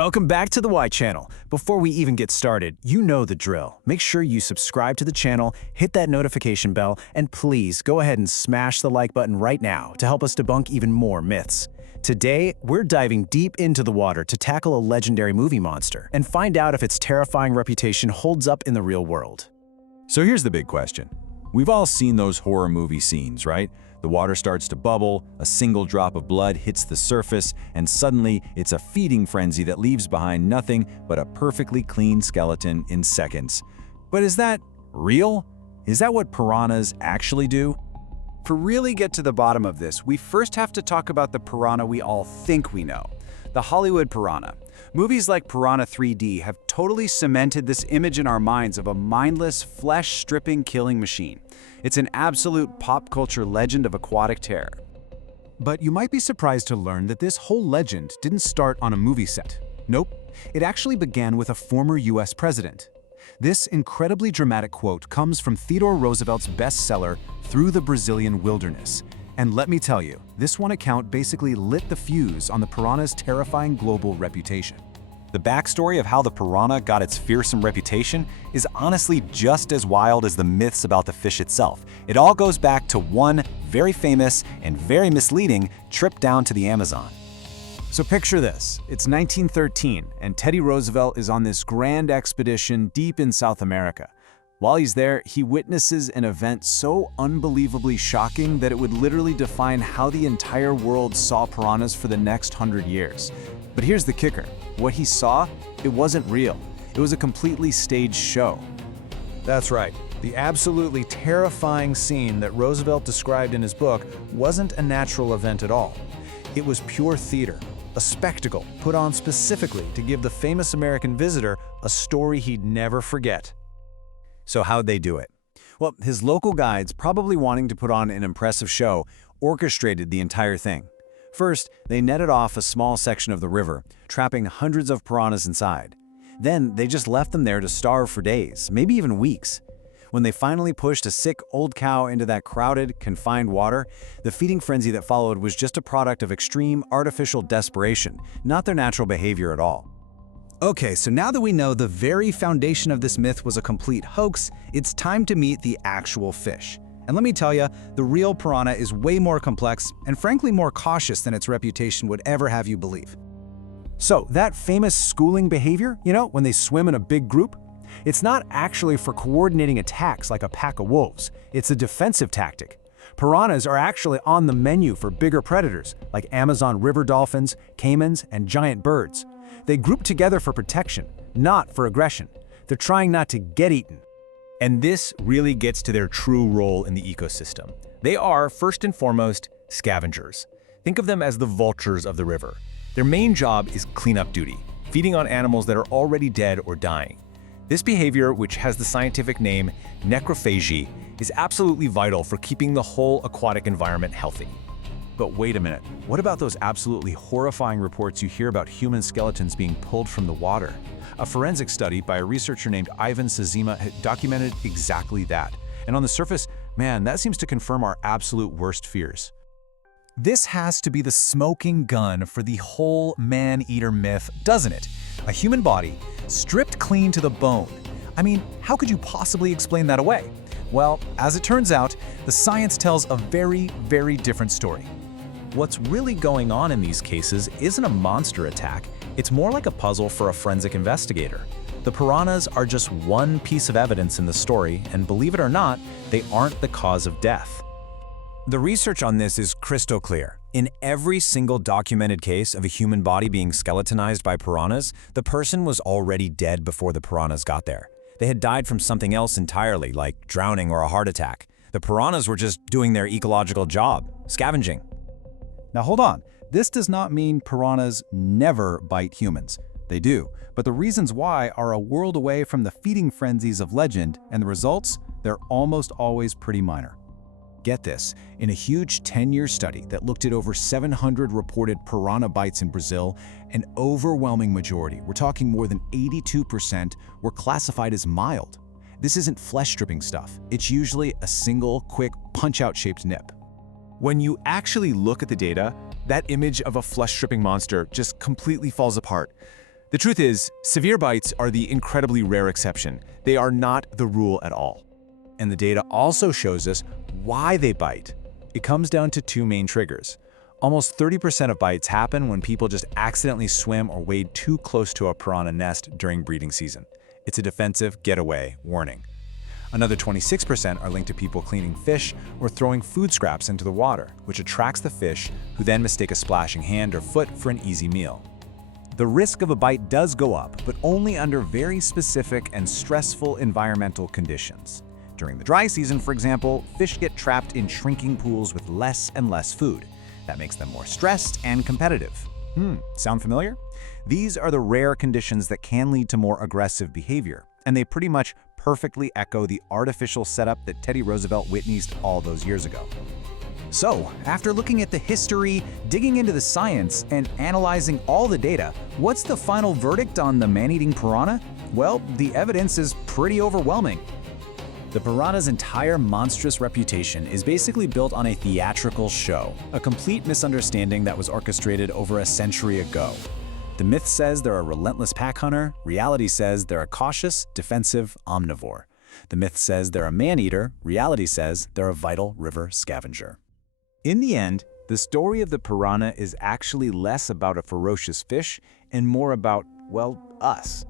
Welcome back to the Y Channel. Before we even get started, you know the drill. Make sure you subscribe to the channel, hit that notification bell, and please go ahead and smash the like button right now to help us debunk even more myths. Today, we're diving deep into the water to tackle a legendary movie monster and find out if its terrifying reputation holds up in the real world. So here's the big question. We've all seen those horror movie scenes, right? The water starts to bubble, a single drop of blood hits the surface, and suddenly it's a feeding frenzy that leaves behind nothing but a perfectly clean skeleton in seconds. But is that real? Is that what piranhas actually do? To really get to the bottom of this, we first have to talk about the piranha we all think we know, the Hollywood piranha. Movies like Piranha 3D have totally cemented this image in our minds of a mindless, flesh-stripping killing machine. It's an absolute pop culture legend of aquatic terror. But you might be surprised to learn that this whole legend didn't start on a movie set. Nope, it actually began with a former US president. This incredibly dramatic quote comes from Theodore Roosevelt's bestseller, Through the Brazilian Wilderness. And let me tell you, this one account basically lit the fuse on the piranha's terrifying global reputation. The backstory of how the piranha got its fearsome reputation is honestly just as wild as the myths about the fish itself. It all goes back to one very famous and very misleading trip down to the Amazon. So picture this, it's 1913, and Teddy Roosevelt is on this grand expedition deep in South America. While he's there, he witnesses an event so unbelievably shocking that it would literally define how the entire world saw piranhas for the next 100 years. But here's the kicker. What he saw, it wasn't real. It was a completely staged show. That's right. The absolutely terrifying scene that Roosevelt described in his book wasn't a natural event at all. It was pure theater, a spectacle put on specifically to give the famous American visitor a story he'd never forget. So how'd they do it? Well, his local guides, probably wanting to put on an impressive show, orchestrated the entire thing. First, they netted off a small section of the river, trapping hundreds of piranhas inside. Then, they just left them there to starve for days, maybe even weeks. When they finally pushed a sick old cow into that crowded, confined water, the feeding frenzy that followed was just a product of extreme, artificial desperation, not their natural behavior at all. Okay, so now that we know the very foundation of this myth was a complete hoax, it's time to meet the actual fish. And let me tell you, the real piranha is way more complex and frankly more cautious than its reputation would ever have you believe. So that famous schooling behavior, when they swim in a big group, it's not actually for coordinating attacks like a pack of wolves. It's a defensive tactic. Piranhas are actually on the menu for bigger predators like Amazon river dolphins, caimans, and giant birds. They group together for protection, not for aggression. They're trying not to get eaten. And this really gets to their true role in the ecosystem. They are, first and foremost, scavengers. Think of them as the vultures of the river. Their main job is cleanup duty, feeding on animals that are already dead or dying. This behavior, which has the scientific name necrophagy, is absolutely vital for keeping the whole aquatic environment healthy. But wait a minute, what about those absolutely horrifying reports you hear about human skeletons being pulled from the water? A forensic study by a researcher named Ivan Sazima had documented exactly that. And on the surface, man, that seems to confirm our absolute worst fears. This has to be the smoking gun for the whole man-eater myth, doesn't it? A human body, stripped clean to the bone. I mean, how could you possibly explain that away? Well, as it turns out, the science tells a very, very different story. What's really going on in these cases isn't a monster attack, it's more like a puzzle for a forensic investigator. The piranhas are just one piece of evidence in the story, and believe it or not, they aren't the cause of death. The research on this is crystal clear. In every single documented case of a human body being skeletonized by piranhas, the person was already dead before the piranhas got there. They had died from something else entirely, like drowning or a heart attack. The piranhas were just doing their ecological job, scavenging. Now hold on, this does not mean piranhas never bite humans. They do, but the reasons why are a world away from the feeding frenzies of legend, and the results, they're almost always pretty minor. Get this, in a huge 10-year study that looked at over 700 reported piranha bites in Brazil, an overwhelming majority, we're talking more than 82%, were classified as mild. This isn't flesh-stripping stuff. It's usually a single, quick, punch-out shaped nip. When you actually look at the data, that image of a flesh-stripping monster just completely falls apart. The truth is, severe bites are the incredibly rare exception. They are not the rule at all. And the data also shows us why they bite. It comes down to two main triggers. Almost 30% of bites happen when people just accidentally swim or wade too close to a piranha nest during breeding season. It's a defensive getaway warning. Another 26% are linked to people cleaning fish or throwing food scraps into the water, which attracts the fish, who then mistake a splashing hand or foot for an easy meal. The risk of a bite does go up, but only under very specific and stressful environmental conditions. During the dry season, for example, fish get trapped in shrinking pools with less and less food. That makes them more stressed and competitive. Sound familiar? These are the rare conditions that can lead to more aggressive behavior, and they pretty much perfectly echo the artificial setup that Teddy Roosevelt witnessed all those years ago. So, after looking at the history, digging into the science, and analyzing all the data, what's the final verdict on the man-eating piranha? Well, the evidence is pretty overwhelming. The piranha's entire monstrous reputation is basically built on a theatrical show, a complete misunderstanding that was orchestrated over a century ago. The myth says they're a relentless pack hunter, reality says they're a cautious, defensive omnivore. The myth says they're a man-eater, reality says they're a vital river scavenger. In the end, the story of the piranha is actually less about a ferocious fish and more about, well, us.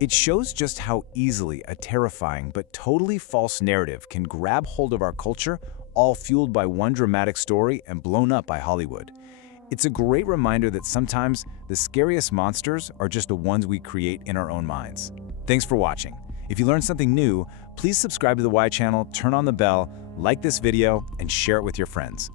It shows just how easily a terrifying but totally false narrative can grab hold of our culture, all fueled by one dramatic story and blown up by Hollywood. It's a great reminder that sometimes the scariest monsters are just the ones we create in our own minds. Thanks for watching. If you learned something new, please subscribe to the Y channel, turn on the bell, like this video, and share it with your friends.